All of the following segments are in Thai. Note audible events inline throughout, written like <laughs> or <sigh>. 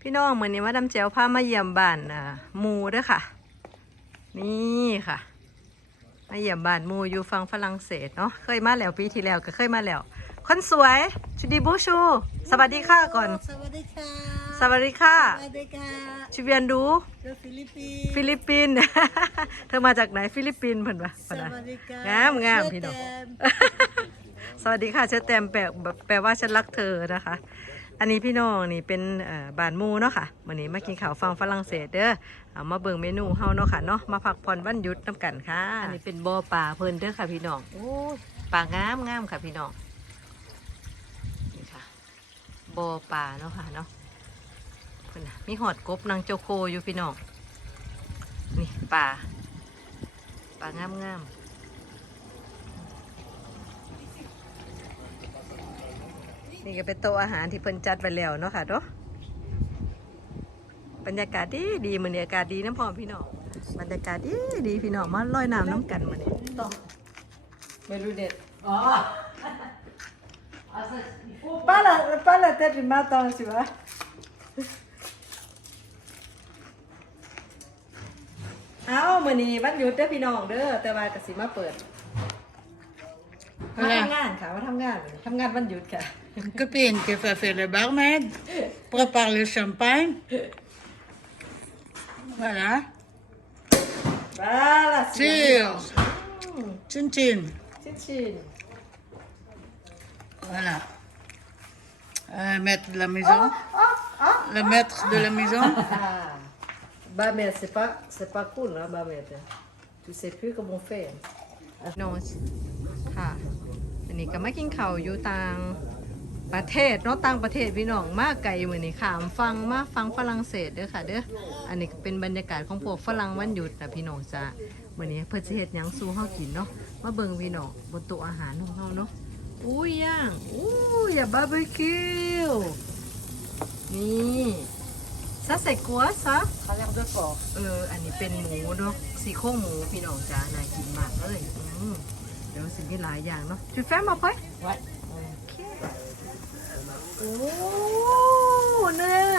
พี่น้องเหมือนนี้ว่าดำเจียวพามาเยี่ยมบ้านอ่าหมูเด้วยค่ะ นี่ค่ะ มาเยี่ยมบ้านหมูอยู่ฝั่งฝรั่งเศสเนาะเคยมาแล้วปีที่แล้วก็เคยมาแล้ว คนสวยชุดีบูชู สวัสดีค่ะก่อน สวัสดีค่ะ สวัสดีค่ะ สวัสดีค่ะชิเวียนดูเดี๋ยวฟิลิปปินส์ฟิลิปปินส์เธอมาจากไหนฟิลิปปินส์เพิ่นปะสวัสดีค่ะงามงามเชื่อพี่น้องแต้มสวัสดีค่ะเชอแตมแปลแบบแปลว่าฉันรักเธอนะคะ อันนี้พี่น้องนี่เป็นบานมูเนาะค่ะวันนี้มากินข้าวฟังฝรั่งเศสเด้อเอามาเบิ่งเมนูเฮาเนาะค่ะเนาะมาพักผ่อนวันหยุดน้ำกันค่ะ อันนี้เป็นบ่อปลาเพิ่นเด้อค่ะพี่น้องโอ้ยปลางามงามค่ะพี่น้องนี่ค่ะบ่อปลาเนาะค่ะเนาะเพิ่นน่ะมีหอดกบนางโจโคอยู่พี่น้องนี่ปลาปลางามงาม นี่ก็เป็นโต๊ะอาหารที่เพิ่นจัดไปแล้วเนาะค่ะเนาะบรรยากาศดีดีมือนี้อากาศดีน้ำพร้อมพี่น้องบรรยากาศดีดีพี่น้องมาลอยน้ำน้ำกันมือนี้ต่อไม่รู้เด็ดอ๋อ pas la pas la tête du matin tu vois เอามือนี้วันหยุดเด้อพี่น้องเด้อแต่ว่ากสิมาเปิดมาทำงานค่ะมาทำงานทำงานวันหยุดค่ะ Une copine qui fait faire le barmaid, prépare le champagne. Voilà. Voilà, Cheers. Chin chin. ชินชิน Voilà. Euh, maître de la maison. Le maître de la maison. <laughs> Ah, bah mais c'est pas c'est pas cool hein, bah mais tu sais plus comment on fait. โนค่ะ อันนี้ก็มากินข้าวอยู่ต่าง ประเทศเนาะต่างประเทศพี่น้องมาไกลมือนี่ขามฟังมาฟังฝรั่งเศสเด้อค่ะเด้ออันนี้เป็นบรรยากาศของพวกฝรั่งวันหยุดนะพี่น้องจ้ามื้อนี้เพิ่นสิเฮ็ดยังสู่เฮากินเนาะมาเบิ่งพี่น้องบนโต๊ะอาหารของเฮาเนาะอุ้ยย่างอู้ย่าบาร์บีคิวนี่ Ça c'est quoi ça Travers de porc. เอออันนี้เป็นหมูเนาะสีโครงหมูพี่น้องจ้าน่ากินมากเลยเดี๋ยวสิ่งที่หลายอย่างเนาะจุดแฟมมาเพื่อ โอเคโอ้เนื้อ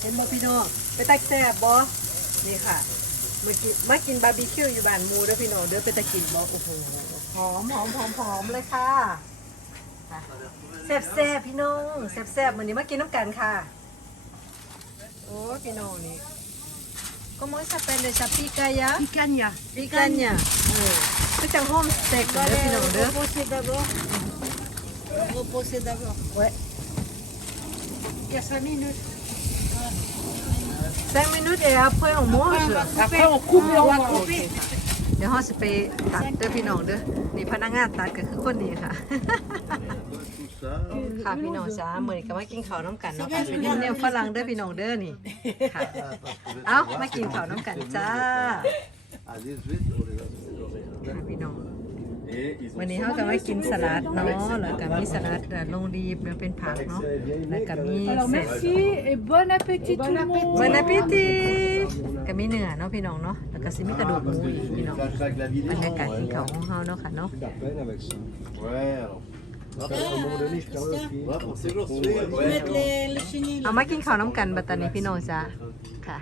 เห็นบ่พี่น้องไปตักแซ่บบอนี่ค่ะเมื่อกี้มากินบาร์บีคิวอยู่บ้านหมูเด้อพี่น้องเด้อไปตะกินบอโอ้โหหอมหอมหอมหอมเลยค่ะค่ะแซ่บแซ่บพี่น้องแซ่บแซ่บวันนี้มากินน้ำกันค่ะโอ้ยพี่น้องนี่ Comment ça s'appelle ça picaya Picanha. Picanha เออก็จังโฮมสเต็กเด้อพี่น้องเด้อ Reposez d'abord. Reposez d'abord. Ouais. Il y a 5 minutes. 5 minutes et après on mange Après, on coupe et on va couper. เดี๋ยวเราจะไปตัดเด้อพี่น้องเด้อนี่พนักงานตัดก็คือคนนี้ค่ะ ค่ะพี่น้องจ้าเหมือนกับมากินข้าวน้ำกันเนาะค่ะเป็นเนี่ยฝรั่งเด้อพี่น้องเด้อนี่ค่ะเอ้ามากินข้าวน้ำกันจ้า À 18, on les a ค่ะพี่น้อง Et ils วันนี้เขาจะมากินสลัดเนาะแล้วก็มีสลัดเอ่อลงดีบเนื้อเป็นผักเนาะแล้วก็มี Alors merci et bon appétit tout le monde. วันอาพิตีก็มีเนื้อเนาะพี่น้องเนาะแล้วก็สิมีกระดูกหมูอีกพี่น้อง Clac, clac, la vidéo. บรรยากาศกินข้าวของเขาเนาะค่ะเนาะ Ouais, alors. Ouais, pour ces jours, c'est Mettre les- le chenil. เอามากินข้าวน้ำกันบัดตอนนี้พี่น้องจ้าค่ะ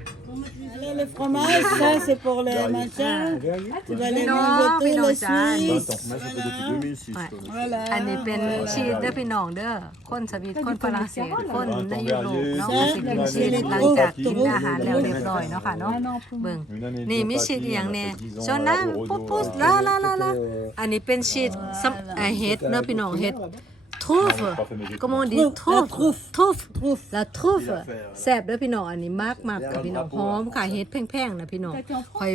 Allez, le fromage, ça c'est pour le machin. Tu vas les Non, mettre mais non, le ça, Suisse. Moi, ça fait depuis 2006. Ouais. toi. Voilà. อันนี้เป็นชีสเด้อพี่น้องเด้อ คนสวีทคนฝรั่งเศส คนในยุโรปเนาะก็สิกินชีสหลังจากกินอาหารแล้วเรียบร้อยเนาะค่ะเนาะ เบิ่ง นี่มีชีสอหย่างแน่ชนนะปุ๊บปุ๊บลาลาลาลาอันนี้เป็นชีสซัมเอ่อเฮ็ดเนาะพี่น้องเฮ็ด ทูฟก็มองดีทูฟทูฟละทูฟแซ่บเด้อพี่น้องอันนี้มากมากกับพี่น้องหอมค่ะเฮ็ดแพงๆนะพี่น้องคอย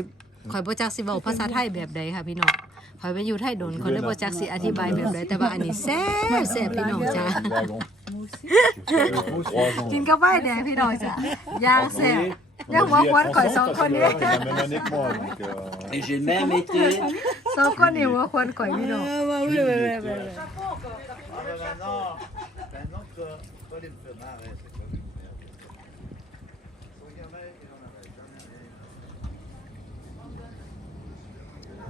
คอยบ่จักสิเว้าภาษาไทยแบบใดค่ะพี่น้องคอยไปอยู่ไทยโดนคอยเลยบ่จักสิอธิบายแบบใดแต่ว่าอันนี้แซ่บแซ่บพี่น้องจ้ากินกับไฟแดงพี่น้องจ้ะย่างแซ่บย่างหัวควันข่อยสองคนนี้ Et j'ai même été สองค นนี้หัวควันข่อยพี่น้อง Ah, bah oui, oui, oui, oui, oui. Ah, ben maintenant, maintenant que faut les me faire marrer, c'est quoi Son gamin, il en avait jamais.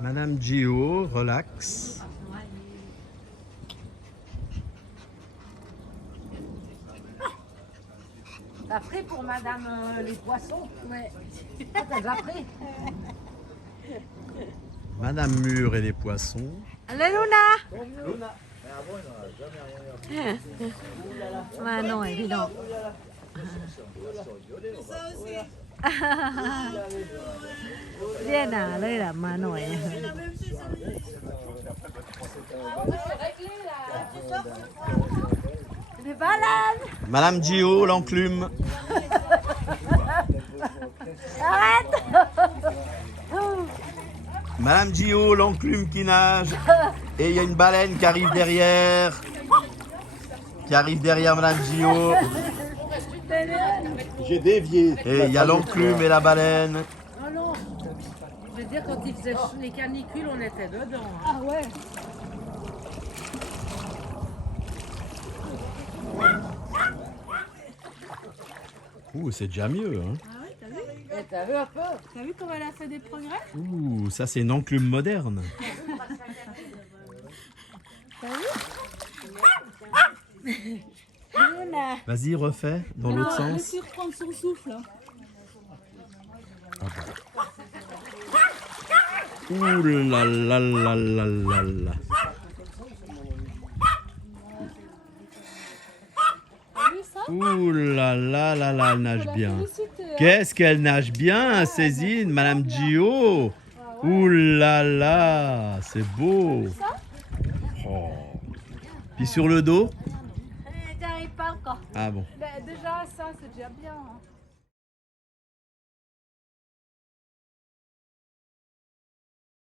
Madame Gio, relax. T'as pris pour madame euh, les poissons Ouais. Ah, t'as déjà pris Madame Mur et les poissons. อะไรลูกนะ <laughs> มาหน่อยพี่น้องเรียกหนาเลยล่ะมาหน่อย C'est pas là Madame Gio, l'enclume. Madame Gio, l'enclume qui nage. <laughs> Et il y a une baleine qui arrive derrière. Qui arrive derrière Madame Gio. J'ai dévié. Et il y a l'enclume et la baleine. Non, non. Je veux dire, quand il faisait ch- les canicules, on était dedans. Ah ouais Ouh, c'est déjà mieux. Hein. T'as vu un peu? T'as vu comment elle a fait des progrès? Ouh, ça c'est une enclume moderne. <laughs> Vas-y, refais dans l'autre sens. reprendre son souffle. Ouh là là là là là là. Ouh là là là là, elle nage bien. Qu'est-ce qu'elle nage bien, Cézine, Madame Gio. Ouh là là, c'est beau. Puis sur le dos T'arrives pas encore. Ah bon. déjà, ça, c'est déjà bien. hein.